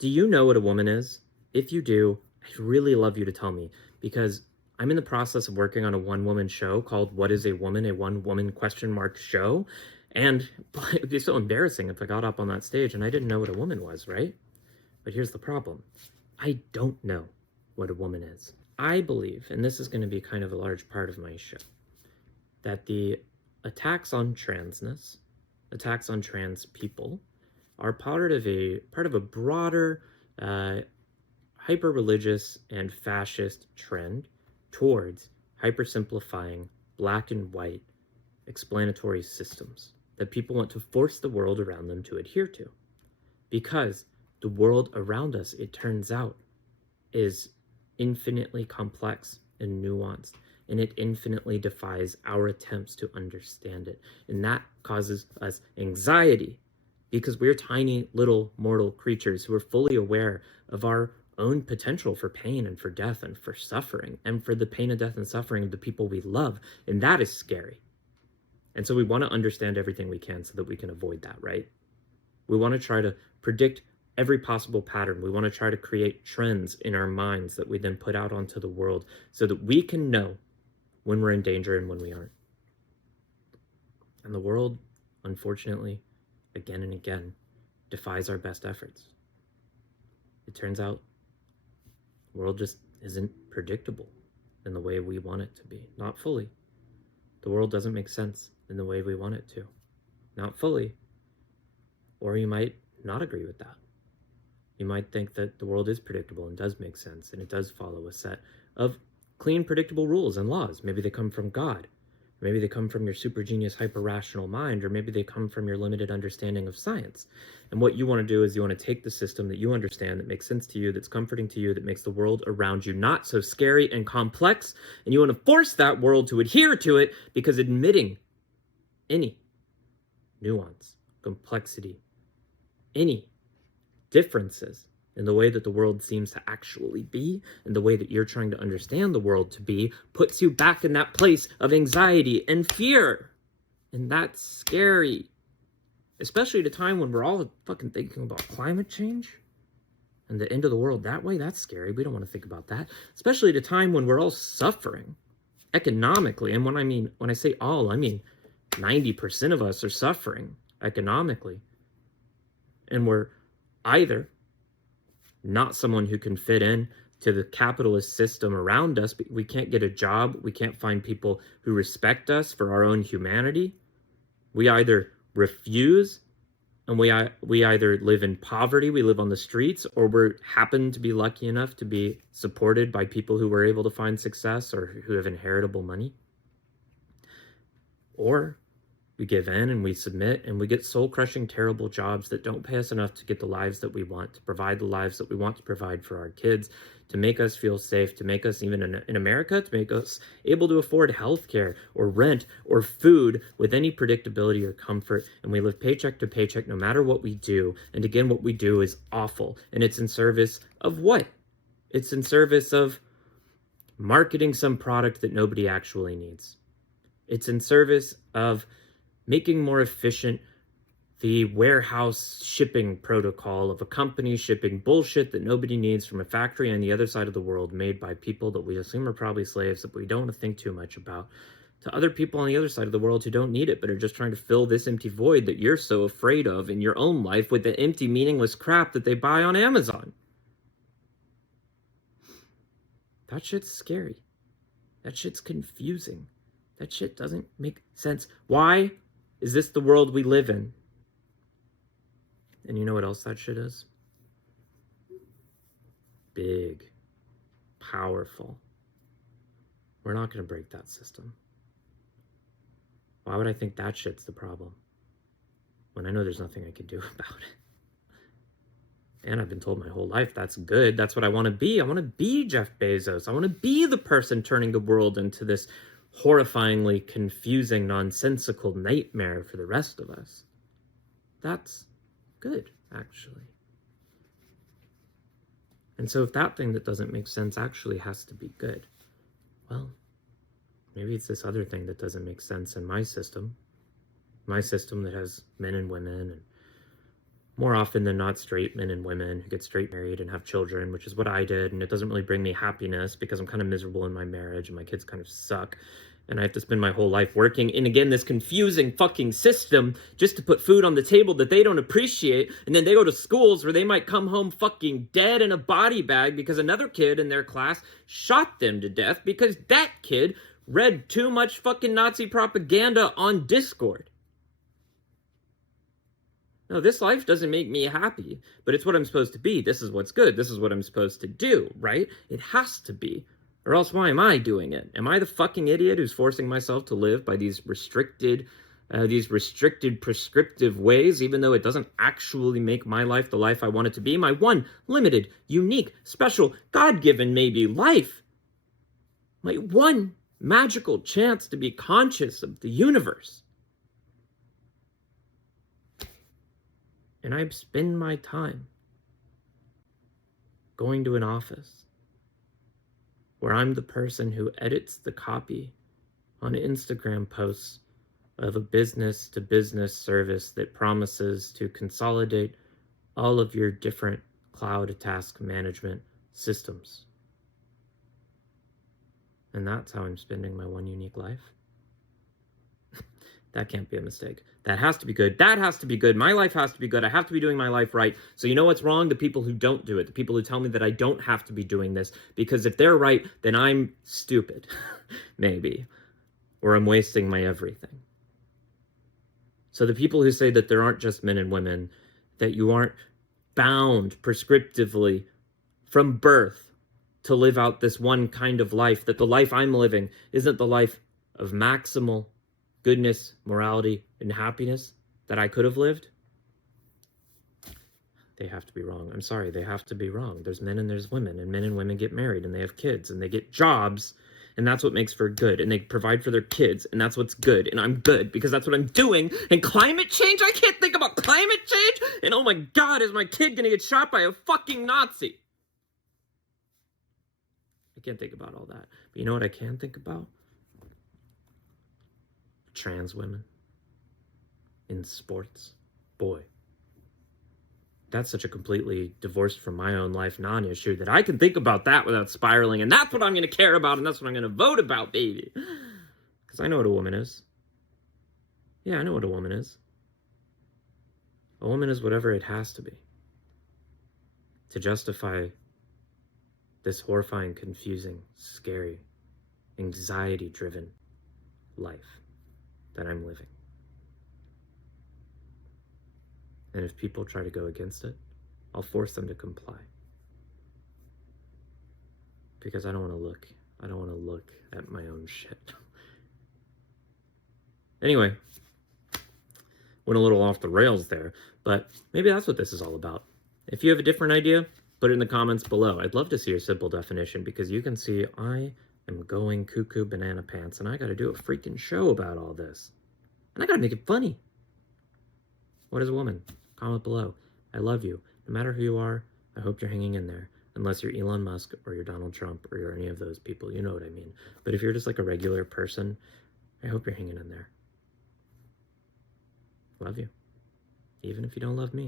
Do you know what a woman is? If you do, I'd really love you to tell me, because I'm in the process of working on a one-woman show called What is a Woman? A one-woman question mark show. And it would be so embarrassing if I got up on that stage and I didn't know what a woman was, right? But here's the problem. I don't know what a woman is. I believe, and this is going to be kind of a large part of my show, that the attacks on transness, attacks on trans people, are part of a broader hyper-religious and fascist trend towards hypersimplifying black and white explanatory systems that people want to force the world around them to adhere to. Because the world around us, it turns out, is infinitely complex and nuanced, and it infinitely defies our attempts to understand it. And that causes us anxiety, because we're tiny little mortal creatures who are fully aware of our own potential for pain and for death and for suffering and for the pain and death and suffering of the people we love. And that is scary. And so we want to understand everything we can so that we can avoid that, right? We want to try to predict every possible pattern. We want to try to create trends in our minds that we then put out onto the world so that we can know when we're in danger and when we aren't. And the world, unfortunately, again and again, defies our best efforts. It turns out the world just isn't predictable in the way we want it to be. Not fully. The world doesn't make sense in the way we want it to. Not fully. Or you might not agree with that. You might think that the world is predictable and does make sense, and it does follow a set of clean, predictable rules and laws. Maybe they come from God. Maybe they come from your super genius, hyper-rational mind, or maybe they come from your limited understanding of science. And what you want to do is you want to take the system that you understand, that makes sense to you, that's comforting to you, that makes the world around you not so scary and complex, and you want to force that world to adhere to it, because admitting any nuance, complexity, any differences in the way that the world seems to actually be, and the way that you're trying to understand the world to be, puts you back in that place of anxiety and fear. And that's scary. Especially at a time when we're all fucking thinking about climate change and the end of the world that way. That's scary. We don't want to think about that. Especially at a time when we're all suffering economically. And when I say all, I mean 90% of us are suffering economically. And we're either not someone who can fit in to the capitalist system around us, but we can't get a job, we can't find people who respect us for our own humanity. We either refuse, and we either live in poverty, we live on the streets, or we happen to be lucky enough to be supported by people who were able to find success or who have inheritable money. Or we give in and we submit and we get soul-crushing, terrible jobs that don't pay us enough to get the lives that we want, to provide the lives that we want to provide for our kids, to make us feel safe, to make us, even in America, to make us able to afford healthcare or rent or food with any predictability or comfort. And we live paycheck to paycheck no matter what we do. And again, what we do is awful. And it's in service of what? It's in service of marketing some product that nobody actually needs. It's in service of making more efficient the warehouse shipping protocol of a company shipping bullshit that nobody needs from a factory on the other side of the world, made by people that we assume are probably slaves that we don't want to think too much about, to other people on the other side of the world who don't need it but are just trying to fill this empty void that you're so afraid of in your own life with the empty, meaningless crap that they buy on Amazon. That shit's scary. That shit's confusing. That shit doesn't make sense. Why is this the world we live in? And you know what else that shit is? Big. Powerful. We're not going to break that system. Why would I think that shit's the problem when I know there's nothing I can do about it? And I've been told my whole life that's good. That's what I want to be. I want to be Jeff Bezos. I want to be the person turning the world into this horrifyingly confusing, nonsensical nightmare for the rest of us. That's good, actually. And so if that thing that doesn't make sense actually has to be good, well, maybe it's this other thing that doesn't make sense in my system that has men and women and more often than not straight men and women who get straight married and have children, which is what I did, and it doesn't really bring me happiness because I'm kind of miserable in my marriage and my kids kind of suck. And I have to spend my whole life working in, again, this confusing fucking system just to put food on the table that they don't appreciate. And then they go to schools where they might come home fucking dead in a body bag because another kid in their class shot them to death because that kid read too much fucking Nazi propaganda on Discord. No, this life doesn't make me happy, but it's what I'm supposed to be. This is what's good. This is what I'm supposed to do, right? It has to be. Or else why am I doing it? Am I the fucking idiot who's forcing myself to live by these restricted prescriptive ways, even though it doesn't actually make my life the life I want it to be? My one limited, unique, special, God-given maybe life. My one magical chance to be conscious of the universe. And I spend my time going to an office where I'm the person who edits the copy on Instagram posts of a business-to-business service that promises to consolidate all of your different cloud task management systems. And that's how I'm spending my one unique life. That can't be a mistake. That has to be good. That has to be good. My life has to be good. I have to be doing my life right. So you know what's wrong? The people who don't do it. The people who tell me that I don't have to be doing this. Because if they're right, then I'm stupid. Maybe. Or I'm wasting my everything. So the people who say that there aren't just men and women, that you aren't bound prescriptively from birth to live out this one kind of life, that the life I'm living isn't the life of maximal goodness, morality, and happiness that I could have lived, they have to be wrong. I'm sorry, they have to be wrong. There's men and there's women, and men and women get married, and they have kids, and they get jobs, and that's what makes for good, and they provide for their kids, and that's what's good, and I'm good, because that's what I'm doing, and climate change? I can't think about climate change? And oh my God, is my kid gonna get shot by a fucking Nazi? I can't think about all that. But you know what I can think about? Trans women in sports. Boy, that's such a completely divorced from my own life non-issue that I can think about that without spiraling, and that's what I'm going to care about, and that's what I'm going to vote about, baby. Because I know what a woman is. Yeah, I know what a woman is. A woman is whatever it has to be to justify this horrifying, confusing, scary, anxiety-driven life that I'm living. And if people try to go against it, I'll force them to comply. Because I don't want to look at my own shit. Anyway, went a little off the rails there, but maybe that's what this is all about. If you have a different idea, put it in the comments below. I'd love to see your simple definition, because you can see I am going cuckoo banana pants, and I gotta do a freaking show about all this. And I gotta make it funny. What is a woman? Comment below. I love you. No matter who you are, I hope you're hanging in there. Unless you're Elon Musk, or you're Donald Trump, or you're any of those people. You know what I mean. But if you're just like a regular person, I hope you're hanging in there. Love you. Even if you don't love me.